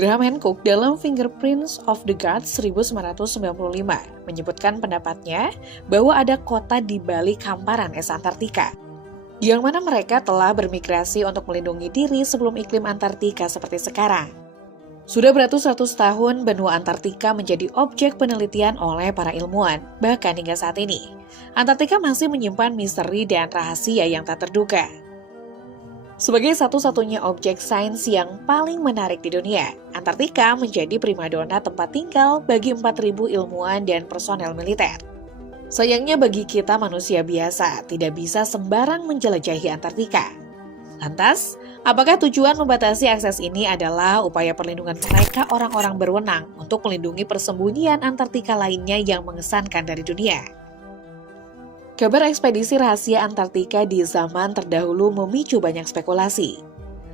Graham Hancock dalam Fingerprints of the Gods 1995 menyebutkan pendapatnya bahwa ada kota di balik hamparan es Antartika, yang mana mereka telah bermigrasi untuk melindungi diri sebelum iklim Antartika seperti sekarang. Sudah beratus-ratus tahun benua Antartika menjadi objek penelitian oleh para ilmuwan, bahkan hingga saat ini. Antartika masih menyimpan misteri dan rahasia yang tak terduga. Sebagai satu-satunya objek sains yang paling menarik di dunia, Antartika menjadi primadona tempat tinggal bagi 4.000 ilmuwan dan personel militer. Sayangnya bagi kita manusia biasa, tidak bisa sembarang menjelajahi Antartika. Lantas, apakah tujuan membatasi akses ini adalah upaya perlindungan mereka orang-orang berwenang untuk melindungi persembunyian Antartika lainnya yang mengesankan dari dunia? Kabar ekspedisi rahasia Antartika di zaman terdahulu memicu banyak spekulasi.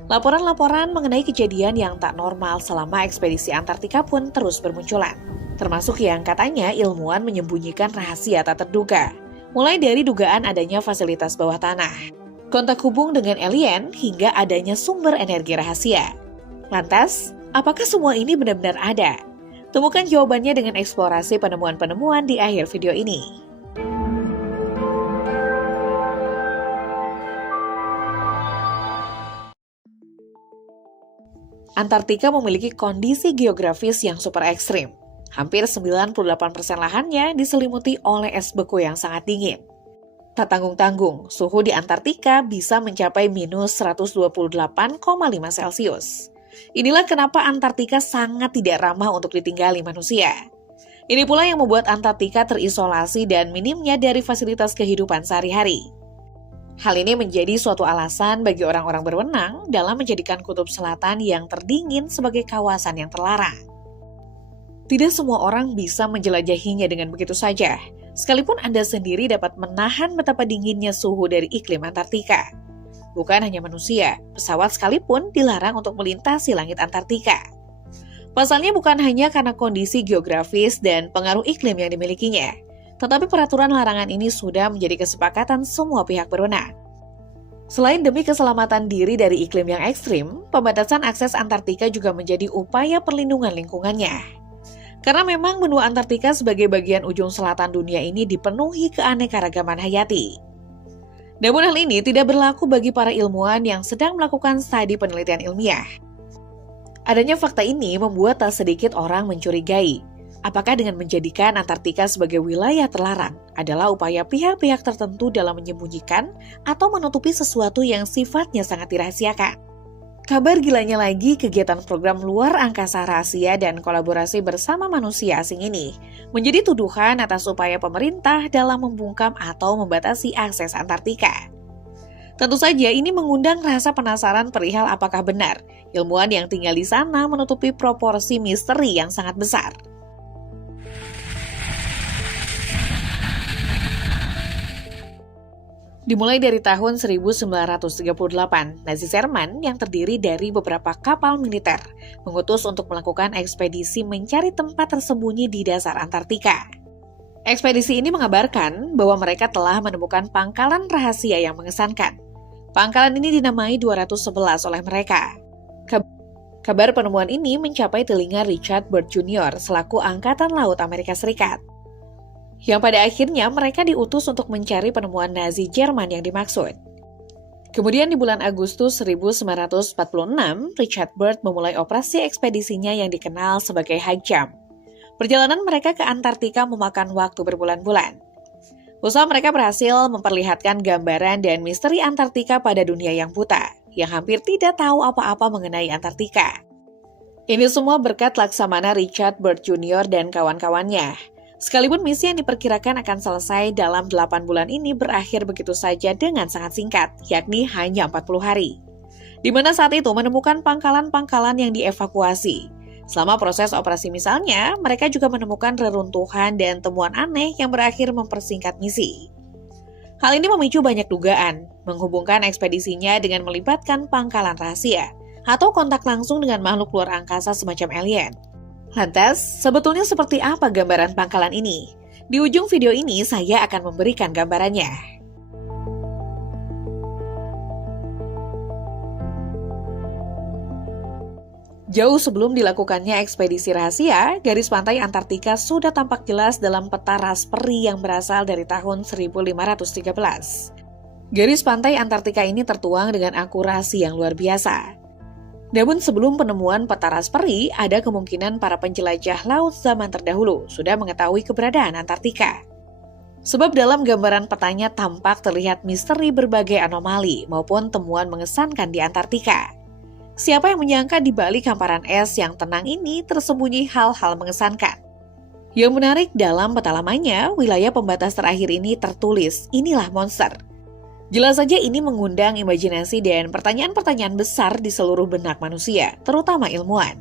Laporan-laporan mengenai kejadian yang tak normal selama ekspedisi Antartika pun terus bermunculan. Termasuk yang katanya ilmuwan menyembunyikan rahasia tak terduga. Mulai dari dugaan adanya fasilitas bawah tanah, kontak hubung dengan alien, hingga adanya sumber energi rahasia. Lantas, apakah semua ini benar-benar ada? Temukan jawabannya dengan eksplorasi penemuan-penemuan di akhir video ini. Antartika memiliki kondisi geografis yang super ekstrim. Hampir 98% lahannya diselimuti oleh es beku yang sangat dingin. Tak tanggung-tanggung, suhu di Antartika bisa mencapai minus 128,5 Celcius. Inilah kenapa Antartika sangat tidak ramah untuk ditinggali manusia. Ini pula yang membuat Antartika terisolasi dan minimnya dari fasilitas kehidupan sehari-hari. Hal ini menjadi suatu alasan bagi orang-orang berwenang dalam menjadikan Kutub Selatan yang terdingin sebagai kawasan yang terlarang. Tidak semua orang bisa menjelajahinya dengan begitu saja, sekalipun Anda sendiri dapat menahan betapa dinginnya suhu dari iklim Antartika. Bukan hanya manusia, pesawat sekalipun dilarang untuk melintasi langit Antartika. Pasalnya bukan hanya karena kondisi geografis dan pengaruh iklim yang dimilikinya, tetapi peraturan larangan ini sudah menjadi kesepakatan semua pihak berwenang. Selain demi keselamatan diri dari iklim yang ekstrim, pembatasan akses Antartika juga menjadi upaya perlindungan lingkungannya. Karena memang benua Antartika sebagai bagian ujung selatan dunia ini dipenuhi keanekaragaman hayati. Namun hal ini tidak berlaku bagi para ilmuwan yang sedang melakukan studi penelitian ilmiah. Adanya fakta ini membuat tak sedikit orang mencurigai, apakah dengan menjadikan Antartika sebagai wilayah terlarang adalah upaya pihak-pihak tertentu dalam menyembunyikan atau menutupi sesuatu yang sifatnya sangat dirahasiakan. Kabar gilanya lagi, kegiatan program luar angkasa rahasia dan kolaborasi bersama manusia asing ini menjadi tuduhan atas upaya pemerintah dalam membungkam atau membatasi akses Antartika. Tentu saja ini mengundang rasa penasaran perihal apakah benar ilmuwan yang tinggal di sana menutupi proporsi misteri yang sangat besar. Dimulai dari tahun 1938, Nazi Jerman yang terdiri dari beberapa kapal militer mengutus untuk melakukan ekspedisi mencari tempat tersembunyi di dasar Antartika. Ekspedisi ini mengabarkan bahwa mereka telah menemukan pangkalan rahasia yang mengesankan. Pangkalan ini dinamai 211 oleh mereka. Kabar penemuan ini mencapai telinga Richard Byrd Jr. selaku Angkatan Laut Amerika Serikat, yang pada akhirnya mereka diutus untuk mencari penemuan Nazi Jerman yang dimaksud. Kemudian di bulan Agustus 1946, Richard Byrd memulai operasi ekspedisinya yang dikenal sebagai High Jump. Perjalanan mereka ke Antartika memakan waktu berbulan-bulan. Usaha mereka berhasil memperlihatkan gambaran dan misteri Antartika pada dunia yang buta, yang hampir tidak tahu apa-apa mengenai Antartika. Ini semua berkat Laksamana Richard Byrd Jr. dan kawan-kawannya. Sekalipun misi yang diperkirakan akan selesai dalam 8 bulan ini berakhir begitu saja dengan sangat singkat, yakni hanya 40 hari. Di mana saat itu menemukan pangkalan-pangkalan yang dievakuasi. Selama proses operasi misalnya, mereka juga menemukan reruntuhan dan temuan aneh yang berakhir mempersingkat misi. Hal ini memicu banyak dugaan, menghubungkan ekspedisinya dengan melibatkan pangkalan rahasia, atau kontak langsung dengan makhluk luar angkasa semacam alien. Lantas, sebetulnya seperti apa gambaran pangkalan ini? Di ujung video ini saya akan memberikan gambarannya. Jauh sebelum dilakukannya ekspedisi rahasia, garis pantai Antartika sudah tampak jelas dalam peta Raspberry yang berasal dari tahun 1513. Garis pantai Antartika ini tertuang dengan akurasi yang luar biasa. Namun sebelum penemuan peta Raspberry, ada kemungkinan para penjelajah laut zaman terdahulu sudah mengetahui keberadaan Antartika. Sebab dalam gambaran petanya tampak terlihat misteri berbagai anomali maupun temuan mengesankan di Antartika. Siapa yang menyangka di balik hamparan es yang tenang ini tersembunyi hal-hal mengesankan. Yang menarik dalam peta lamanya, wilayah pembatas terakhir ini tertulis, inilah monster. Jelas saja ini mengundang imajinasi dan pertanyaan-pertanyaan besar di seluruh benak manusia, terutama ilmuwan.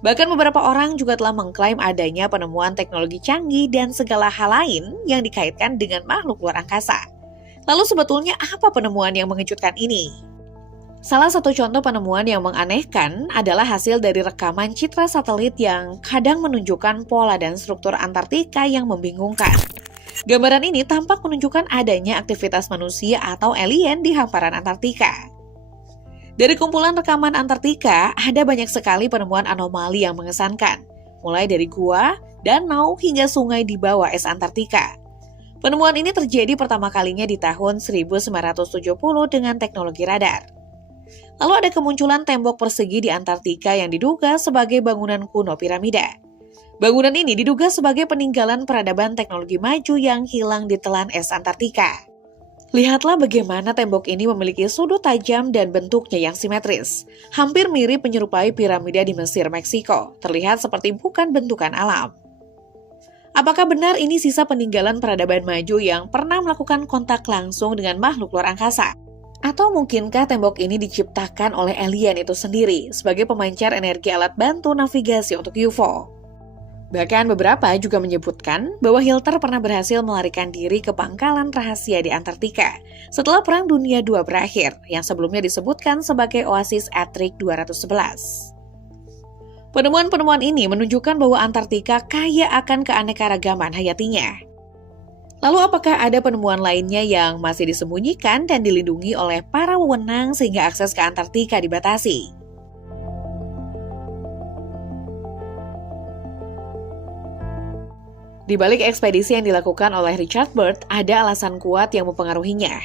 Bahkan beberapa orang juga telah mengklaim adanya penemuan teknologi canggih dan segala hal lain yang dikaitkan dengan makhluk luar angkasa. Lalu sebetulnya apa penemuan yang mengejutkan ini? Salah satu contoh penemuan yang menganehkan adalah hasil dari rekaman citra satelit yang kadang menunjukkan pola dan struktur Antartika yang membingungkan. Gambaran ini tampak menunjukkan adanya aktivitas manusia atau alien di hamparan Antartika. Dari kumpulan rekaman Antartika, ada banyak sekali penemuan anomali yang mengesankan, mulai dari gua, danau, hingga sungai di bawah es Antartika. Penemuan ini terjadi pertama kalinya di tahun 1970 dengan teknologi radar. Lalu ada kemunculan tembok persegi di Antartika yang diduga sebagai bangunan kuno piramida. Bangunan ini diduga sebagai peninggalan peradaban teknologi maju yang hilang di telan es Antartika. Lihatlah bagaimana tembok ini memiliki sudut tajam dan bentuknya yang simetris. Hampir mirip menyerupai piramida di Mesir, Meksiko. Terlihat seperti bukan bentukan alam. Apakah benar ini sisa peninggalan peradaban maju yang pernah melakukan kontak langsung dengan makhluk luar angkasa? Atau mungkinkah tembok ini diciptakan oleh alien itu sendiri sebagai pemancar energi alat bantu navigasi untuk UFO? Bahkan beberapa juga menyebutkan bahwa Hilter pernah berhasil melarikan diri ke pangkalan rahasia di Antartika setelah Perang Dunia II berakhir, yang sebelumnya disebutkan sebagai Oasis Ettrick 211. Penemuan-penemuan ini menunjukkan bahwa Antartika kaya akan keanekaragaman hayatinya. Lalu apakah ada penemuan lainnya yang masih disembunyikan dan dilindungi oleh para wewenang sehingga akses ke Antartika dibatasi? Di balik ekspedisi yang dilakukan oleh Richard Byrd, ada alasan kuat yang mempengaruhinya.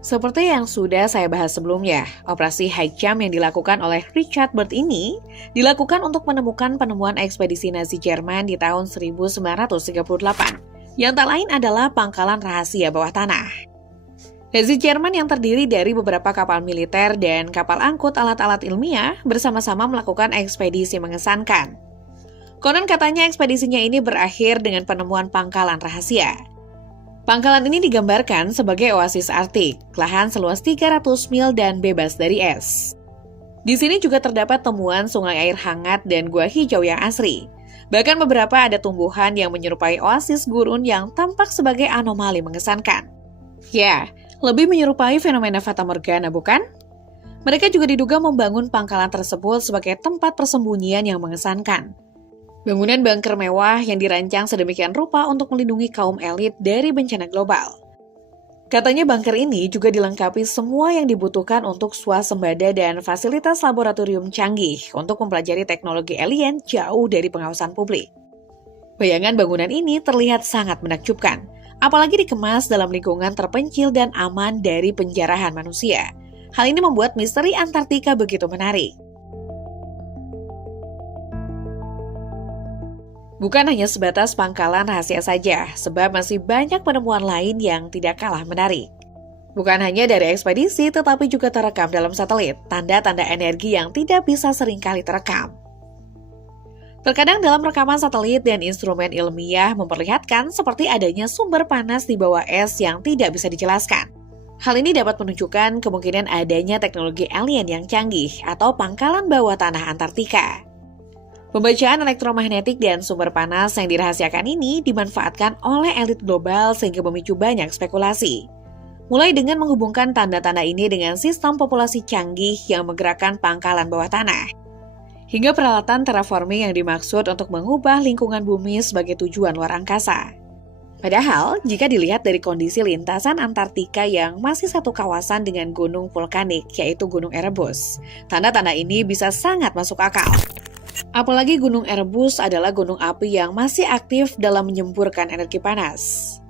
Seperti yang sudah saya bahas sebelumnya, operasi High Jump yang dilakukan oleh Richard Byrd ini dilakukan untuk menemukan penemuan ekspedisi Nazi Jerman di tahun 1938. Yang tak lain adalah pangkalan rahasia bawah tanah. Nazi Jerman yang terdiri dari beberapa kapal militer dan kapal angkut alat-alat ilmiah bersama-sama melakukan ekspedisi mengesankan. Konon katanya ekspedisinya ini berakhir dengan penemuan pangkalan rahasia. Pangkalan ini digambarkan sebagai oasis Arktik, lahan seluas 300 mil dan bebas dari es. Di sini juga terdapat temuan sungai air hangat dan gua hijau yang asri. Bahkan beberapa ada tumbuhan yang menyerupai oasis gurun yang tampak sebagai anomali mengesankan. Ya, lebih menyerupai fenomena Fata Morgana, bukan? Mereka juga diduga membangun pangkalan tersebut sebagai tempat persembunyian yang mengesankan. Bangunan bunker mewah yang dirancang sedemikian rupa untuk melindungi kaum elit dari bencana global. Katanya bunker ini juga dilengkapi semua yang dibutuhkan untuk swasembada dan fasilitas laboratorium canggih untuk mempelajari teknologi alien jauh dari pengawasan publik. Bayangan bangunan ini terlihat sangat menakjubkan, apalagi dikemas dalam lingkungan terpencil dan aman dari penjarahan manusia. Hal ini membuat misteri Antartika begitu menarik. Bukan hanya sebatas pangkalan rahasia saja, sebab masih banyak penemuan lain yang tidak kalah menarik. Bukan hanya dari ekspedisi, tetapi juga terekam dalam satelit, tanda-tanda energi yang tidak bisa seringkali terekam. Terkadang dalam rekaman satelit dan instrumen ilmiah memperlihatkan seperti adanya sumber panas di bawah es yang tidak bisa dijelaskan. Hal ini dapat menunjukkan kemungkinan adanya teknologi alien yang canggih atau pangkalan bawah tanah Antartika. Pembacaan elektromagnetik dan sumber panas yang dirahasiakan ini dimanfaatkan oleh elit global sehingga memicu banyak spekulasi. Mulai dengan menghubungkan tanda-tanda ini dengan sistem populasi canggih yang menggerakkan pangkalan bawah tanah, hingga peralatan terraforming yang dimaksud untuk mengubah lingkungan bumi sebagai tujuan luar angkasa. Padahal, jika dilihat dari kondisi lintasan Antartika yang masih satu kawasan dengan gunung vulkanik, yaitu Gunung Erebus, tanda-tanda ini bisa sangat masuk akal. Apalagi Gunung Erebus adalah gunung api yang masih aktif dalam menyemburkan energi panas.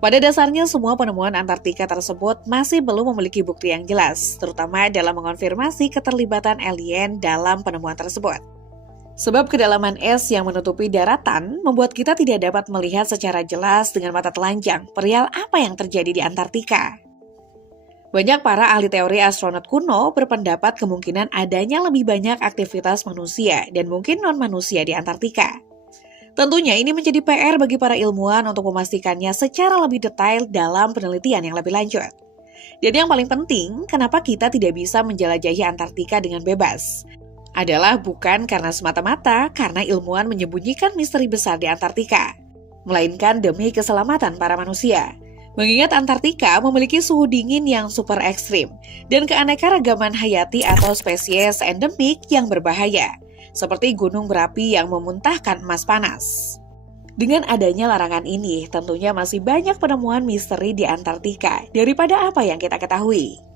Pada dasarnya, semua penemuan Antartika tersebut masih belum memiliki bukti yang jelas, terutama dalam mengonfirmasi keterlibatan alien dalam penemuan tersebut. Sebab kedalaman es yang menutupi daratan membuat kita tidak dapat melihat secara jelas dengan mata telanjang perihal apa yang terjadi di Antartika. Banyak para ahli teori astronot kuno berpendapat kemungkinan adanya lebih banyak aktivitas manusia dan mungkin non-manusia di Antartika. Tentunya ini menjadi PR bagi para ilmuwan untuk memastikannya secara lebih detail dalam penelitian yang lebih lanjut. Dan yang paling penting, kenapa kita tidak bisa menjelajahi Antartika dengan bebas? Adalah bukan karena semata-mata karena ilmuwan menyembunyikan misteri besar di Antartika, melainkan demi keselamatan para manusia. Mengingat Antartika memiliki suhu dingin yang super ekstrim dan keanekaragaman hayati atau spesies endemik yang berbahaya, seperti gunung berapi yang memuntahkan emas panas. Dengan adanya larangan ini, tentunya masih banyak penemuan misteri di Antartika daripada apa yang kita ketahui.